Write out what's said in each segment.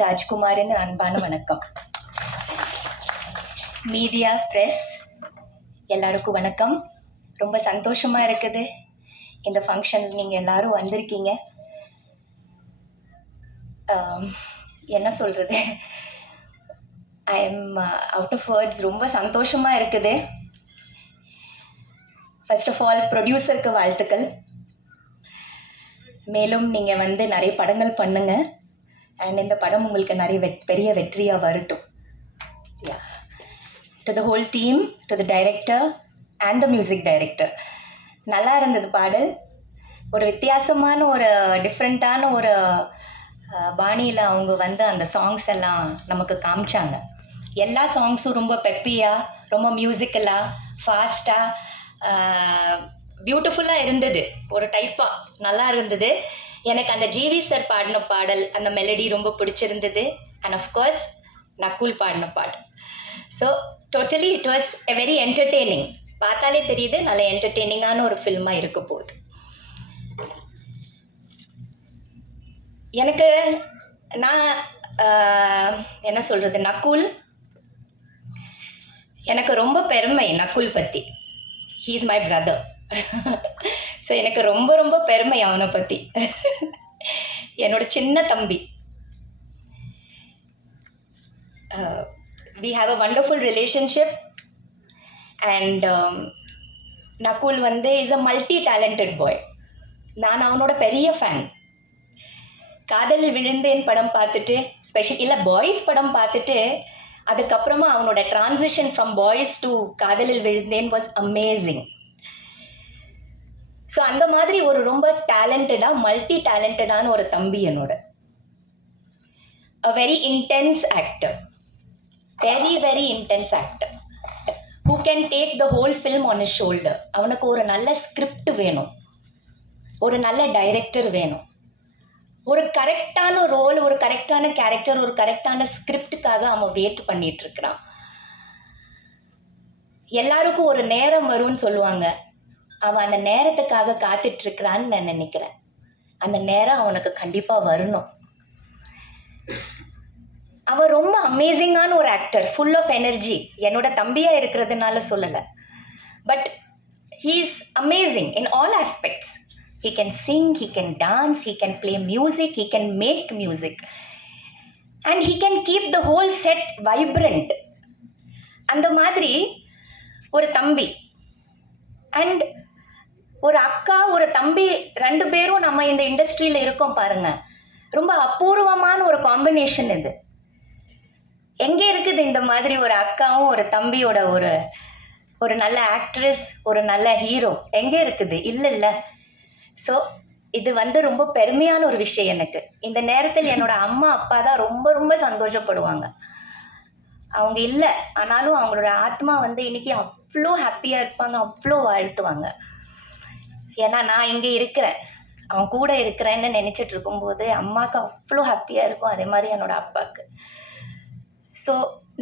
ராஜ்குமாரின் அன்பான வணக்கம். Media press எல்லாருக்கும் வணக்கம். ரொம்ப சந்தோஷமாக இருக்குது. இந்த ஃபங்க்ஷன் நீங்கள் எல்லாரும் வந்திருக்கீங்க. என்ன சொல்கிறது I am out of words ரொம்ப சந்தோஷமாக இருக்குது. ஃபர்ஸ்ட் ஆஃப் ஆல் ப்ரொடியூசருக்கு வாழ்த்துக்கள். மேலும் நீங்கள் வந்து நிறைய படங்கள் பண்ணுங்கள் அண்ட் இந்த படம் உங்களுக்கு நிறைய வெட் பெரிய வெற்றியாக வரட்டும். Yeah to the whole team to the director and the music director நல்லா இருந்தது பாடல். ஒரு வித்தியாசமான ஒரு டிஃப்ரெண்ட்டான ஒரு பாணியில் அவங்க வந்து அந்த சாங்ஸ் எல்லாம் நமக்கு காமிச்சாங்க. எல்லா சாங்ஸும் ரொம்ப பெப்பியாக ரொம்ப மியூசிக்கலாக ஃபாஸ்ட்டாக பியூட்டிஃபுல்லாக இருந்தது. ஒரு டைப்பாக நல்லா இருந்தது. எனக்கு அந்த ஜிவி சார் பாடின பாடல் அந்த மெலடி ரொம்ப பிடிச்சிருந்தது. அண்ட் அஃப்கோர்ஸ் நக்குல் பாடின பாடல் so totally it was a very entertaining பார்த்தாலே தெரியுது நல்ல என்டர்டெய்னிங்கான ஒரு ஃபில்மாக இருக்க போகுது. எனக்கு நான் என்ன சொல்கிறது நக்குல் எனக்கு ரொம்ப பெருமை நக்குல் பற்றி he is my brother so எனக்கு ரொம்ப ரொம்ப பெருமை அவனை பற்றி என்னோட சின்ன தம்பி. We have a wonderful relationship and Nakul வந்து is a multi talented boy நான் அவனோட பெரிய ஃபேன் காதலில் விழுந்தேன் படம் பார்த்துட்டு ஸ்பெஷல் இல்லை பாய்ஸ் படம் பார்த்துட்டு அதுக்கப்புறமா அவனோட டிரான்சிஷன் ஃப்ரம் பாய்ஸ் டு காதலில் விழுந்தேன் வாஸ் அமேசிங் ஸோ அந்த மாதிரி ஒரு ரொம்ப டேலண்டடாக மல்டி டேலண்டடான ஒரு தம்பி என்னோட. A very intense actor very very intense actor who can take the whole film on his shoulder அவனுக்கு ஒரு நல்ல ஸ்கிரிப்ட் வேணும். ஒரு நல்ல டைரக்டர் வேணும். ஒரு கரெக்டான ரோல் ஒரு கரெக்டான கேரக்டர் ஒரு கரெக்டான ஸ்கிரிப்டுக்காக அவன் வெயிட் பண்ணிட்டு இருக்கிறான். எல்லாருக்கும் ஒரு நேரம் வரும்னு சொல்லுவாங்க. அவன் அந்த நேரத்துக்காக காத்துட்டு இருக்கிறான்னு நான் நினைக்கிறேன். அந்த நேரம் அவனுக்கு கண்டிப்பாக வரணும். அவன் ரொம்ப அமேசிங்கான ஒரு ஆக்டர் ஃபுல் ஆஃப் எனர்ஜி என்னோட தம்பியாக இருக்கிறதுனால சொல்லலை. But he is amazing in all aspects he can sing he can dance he can play music he can make music and he can keep the whole set vibrant அந்த மாதிரி ஒரு தம்பி. And ஒரு அக்கா ஒரு தம்பி ரெண்டு பேரும் நம்ம இந்த இண்டஸ்ட்ரியில் இருக்கோம் பாருங்க. ரொம்ப அபூர்வமான ஒரு காம்பினேஷன் இது. எங்கே இருக்குது இந்த மாதிரி ஒரு அக்காவும் ஒரு தம்பியோட ஒரு ஒரு நல்ல ஆக்ட்ரஸ் ஒரு நல்ல ஹீரோ எங்கே இருக்குது? இல்லை இல்லை. ஸோ இது வந்து ரொம்ப பெருமையான ஒரு விஷயம் எனக்கு. இந்த நேரத்தில் என்னோட அம்மா அப்பா தான் ரொம்ப ரொம்ப சந்தோஷப்படுவாங்க. அவங்க இல்லை. ஆனாலும் அவங்களோட ஆத்மா வந்து இன்னைக்கு அவ்வளோ ஹாப்பியாக இருப்பாங்க அவ்வளோ வாழ்த்துவாங்க. ஏன்னா நான் இங்கே இருக்கிறேன். அவன் கூட இருக்கிறேன்னு நினச்சிட்டு இருக்கும்போது அம்மாவுக்கு அவ்வளோ ஹாப்பியாக இருக்கும். அதே மாதிரி என்னோடய அப்பாவுக்கு ஸோ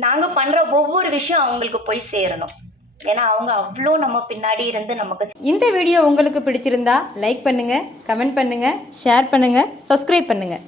நாங்கள் பண்ணுற ஒவ்வொரு விஷயம் அவங்களுக்கு போய் சேரணும். ஏன்னா அவங்க அவ்வளோ நம்ம பின்னாடி இருந்து நமக்கு இந்த வீடியோ உங்களுக்கு பிடிச்சிருந்தா லைக் பண்ணுங்கள் கமெண்ட் பண்ணுங்கள் ஷேர் பண்ணுங்கள் சப்ஸ்கிரைப் பண்ணுங்கள்